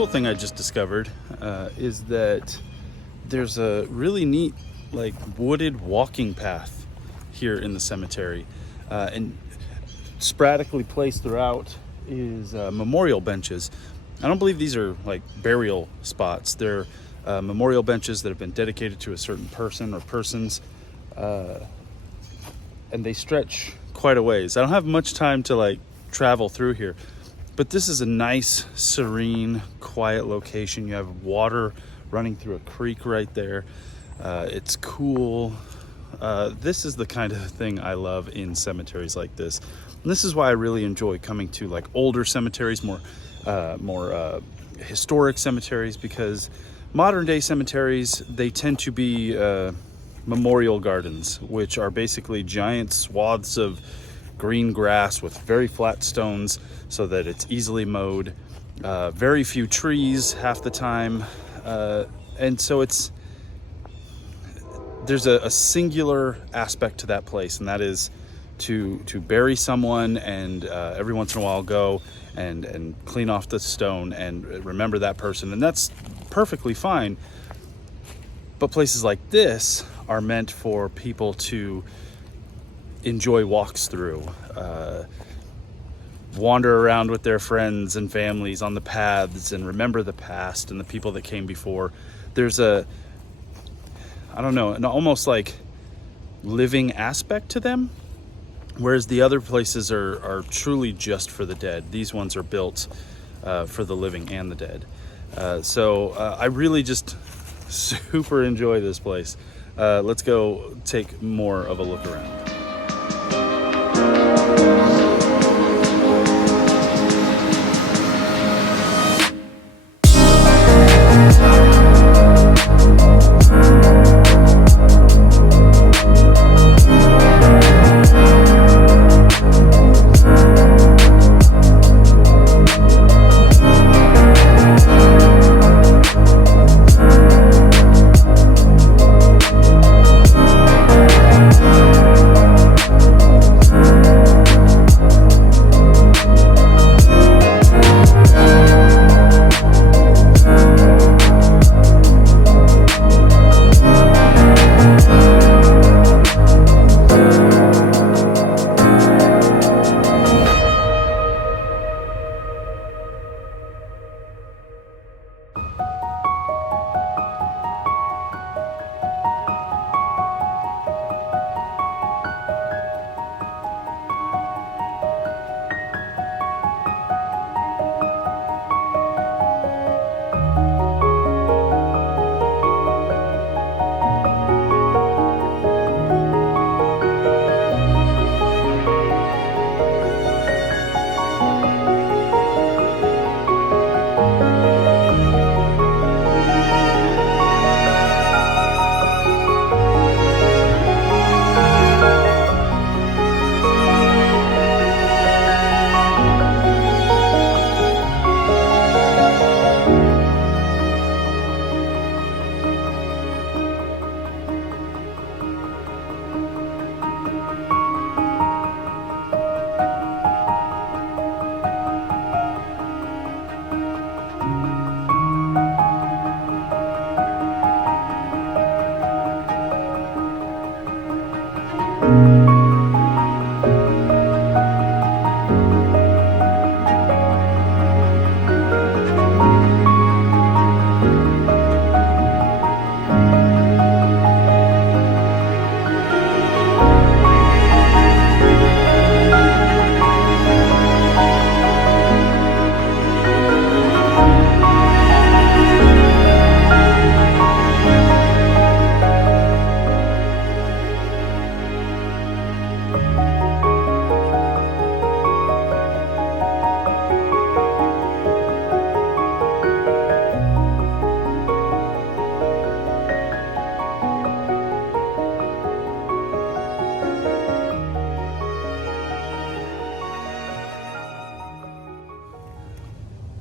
cool thing I just discovered is that there's a really neat like wooded walking path here in the cemetery, and sporadically placed throughout is memorial benches. I don't believe these are like burial spots. They're memorial benches that have been dedicated to a certain person or persons, and they stretch quite a ways. I don't have much time to like travel through here, but this is a nice, serene, quiet location. You have water running through a creek right there. It's cool. This is the kind of thing I love in cemeteries like this. And this is why I really enjoy coming to like older cemeteries, more historic cemeteries, because modern day cemeteries, they tend to be memorial gardens, which are basically giant swaths of green grass with very flat stones so that it's easily mowed. Very few trees half the time. And so there's a singular aspect to that place, and that is to bury someone and every once in a while go and clean off the stone and remember that person. And that's perfectly fine. But places like this are meant for people to enjoy walks through, wander around with their friends and families on the paths and remember the past and the people that came before. There's an almost like living aspect to them, whereas the other places are truly just for the dead. These ones are built for the living and the dead. So I really just super enjoy this place. Let's go take more of a look around.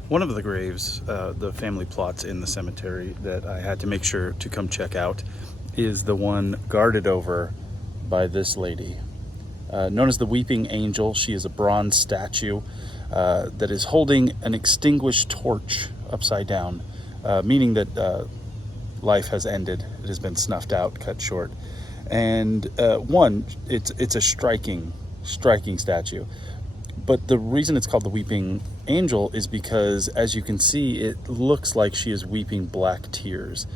One of the graves, the family plots in the cemetery that I had to make sure to come check out is the one guarded over by this lady. Known as the Weeping Angel, she is a bronze statue that is holding an extinguished torch upside down, meaning that life has ended. It has been snuffed out, cut short. And it's a striking statue. But the reason it's called the Weeping Angel is because, as you can see, it looks like she is weeping black tears.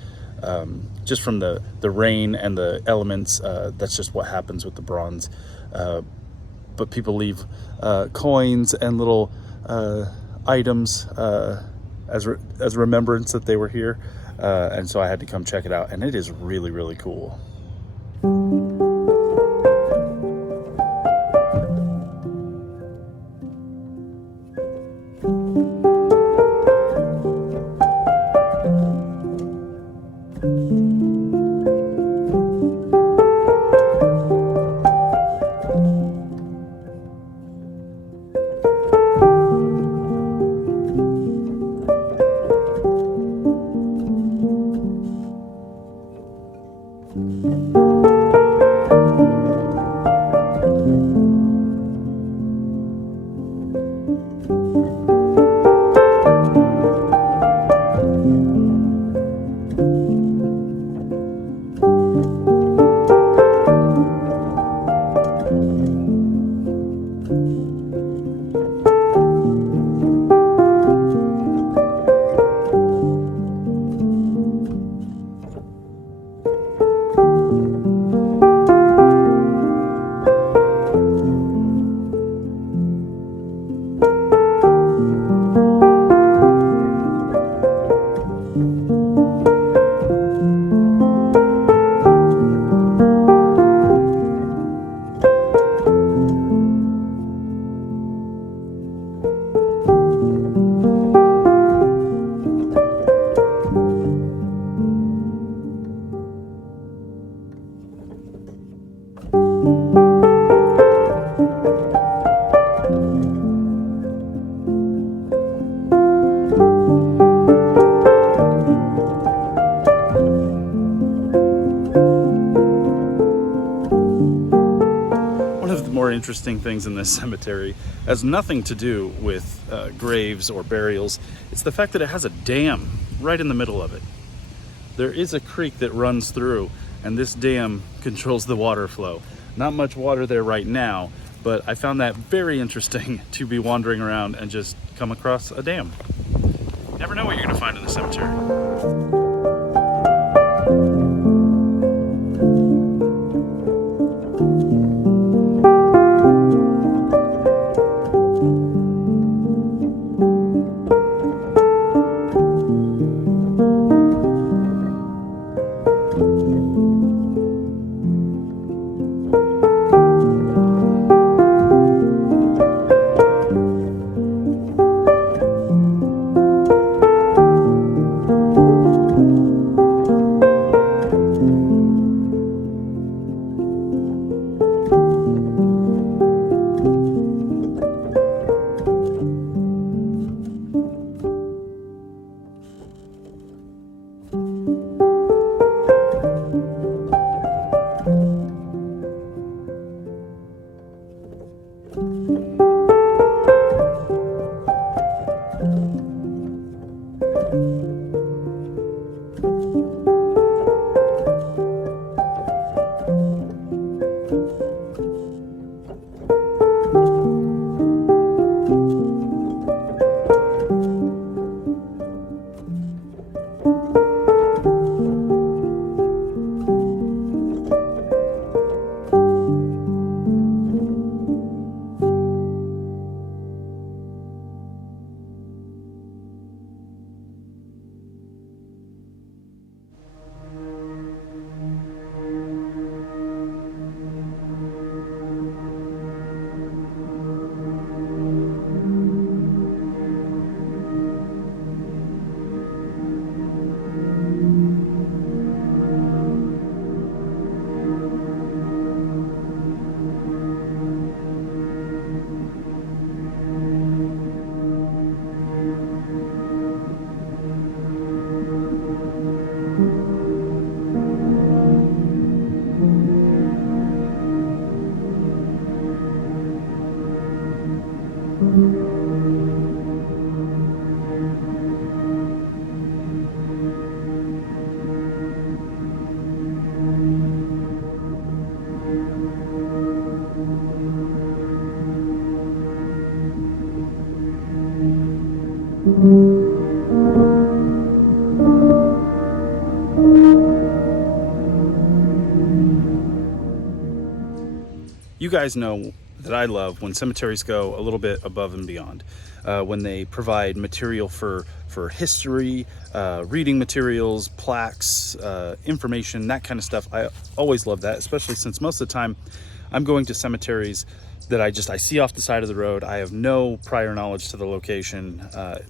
Just from the rain and the elements, that's just what happens with the bronze. But people leave coins and little items as remembrance that they were here. And so I had to come check it out, and it is really, really cool. Interesting things in this cemetery has nothing to do with graves or burials. It's the fact that it has a dam right in the middle of it. There is a creek that runs through, and this dam controls the water flow. Not much water there right now, but I found that very interesting to be wandering around and just come across a dam. You never know what you're going to find in the cemetery. You guys know that I love when cemeteries go a little bit above and beyond, when they provide material for history, reading materials, plaques, information, that kind of stuff. I always love that, especially since most of the time I'm going to cemeteries that I see off the side of the road. I have no prior knowledge to the location.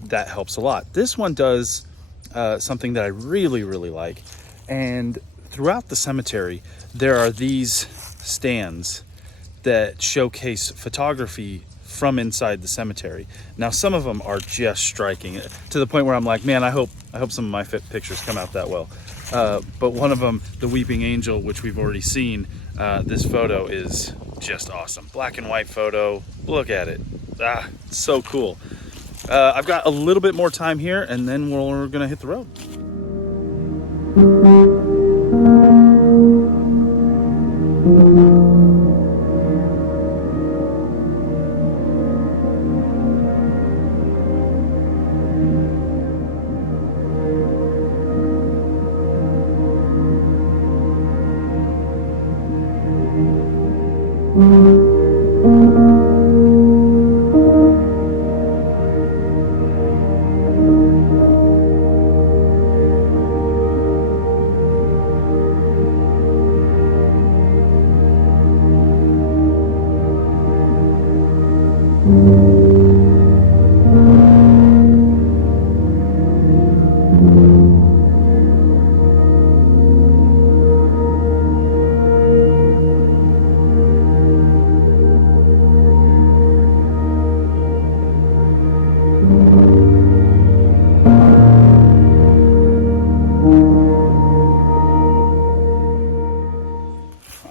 That helps a lot. This one does something that I really, really like. And throughout the cemetery, there are these stands that showcase photography from inside the cemetery. Now, some of them are just striking, to the point where I'm like, man, I hope some of my pictures come out that well. But one of them, the Weeping Angel, which we've already seen, this photo is just awesome. Black and white photo. Look at it. So cool. I've got a little bit more time here, and then we're gonna hit the road.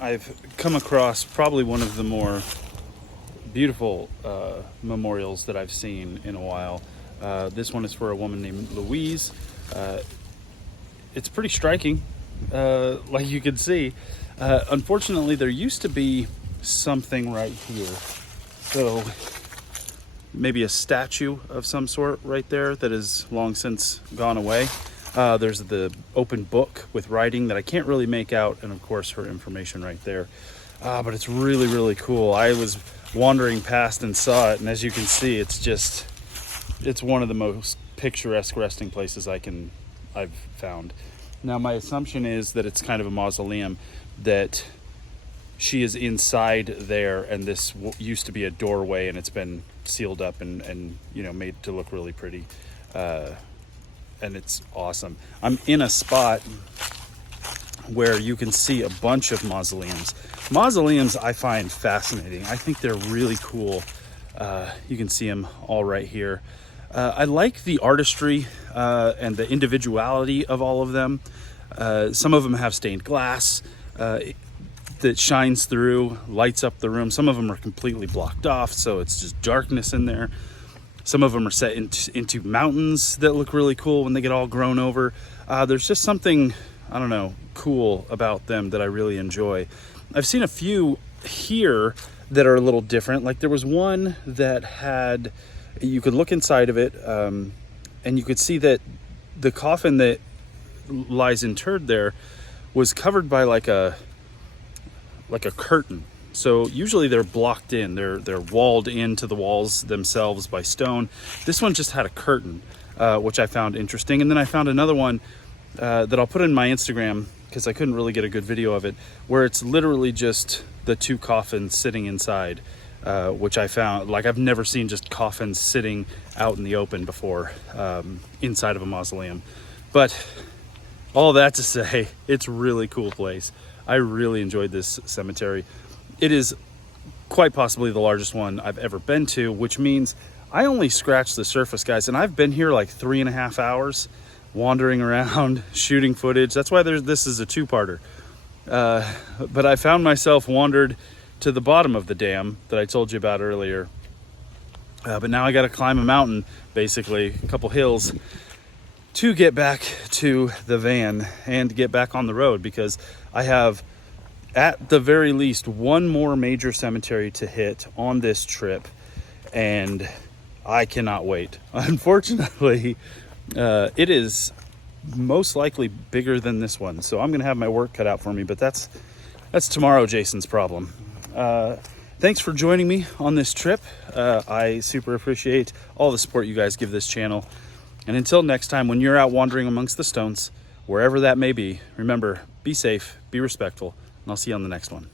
I've come across probably one of the more beautiful memorials that I've seen in a while. This one is for a woman named Louise. It's pretty striking, like you can see. Unfortunately, there used to be something right here. So maybe a statue of some sort right there that has long since gone away. There's the open book with writing that I can't really make out, and of course her information right there. But it's really, really cool. I was wandering past and saw it, and as you can see, it's one of the most picturesque resting places I've found. Now, my assumption is that it's kind of a mausoleum, that she is inside there, and this used to be a doorway, and it's been sealed up and made to look really pretty. And it's awesome. I'm in a spot where you can see a bunch of mausoleums. Mausoleums I find fascinating. I think they're really cool. You can see them all right here. I like the artistry and the individuality of all of them. Some of them have stained glass that shines through, lights up the room. Some of them are completely blocked off, so it's just darkness in there. Some of them are set into mountains that look really cool when they get all grown over. There's just something, I don't know, cool about them that I really enjoy. I've seen a few here that are a little different. Like there was one that had, you could look inside of it, and you could see that the coffin that lies interred there was covered by like a curtain. So usually they're blocked in, they're walled into the walls themselves by stone. This one just had a curtain, which I found interesting. And then I found another one that I'll put in my Instagram because I couldn't really get a good video of it, where it's literally just the two coffins sitting inside, which I found, like I've never seen just coffins sitting out in the open before, inside of a mausoleum. But all that to say, it's a really cool place. I really enjoyed this cemetery. It is quite possibly the largest one I've ever been to, which means I only scratched the surface, guys, and I've been here like 3.5 hours wandering around, shooting footage. That's why this is a two-parter. But I found myself wandered to the bottom of the dam that I told you about earlier. But now I got to climb a mountain, basically, a couple hills, to get back to the van and get back on the road, because I have, at the very least, one more major cemetery to hit on this trip, and I cannot wait. Unfortunately, it is most likely bigger than this one, so I'm gonna have my work cut out for me, but that's tomorrow Jason's problem. Thanks for joining me on this trip. I super appreciate all the support you guys give this channel. And until next time, when you're out wandering amongst the stones, wherever that may be, remember, be safe, be respectful, and I'll see you on the next one.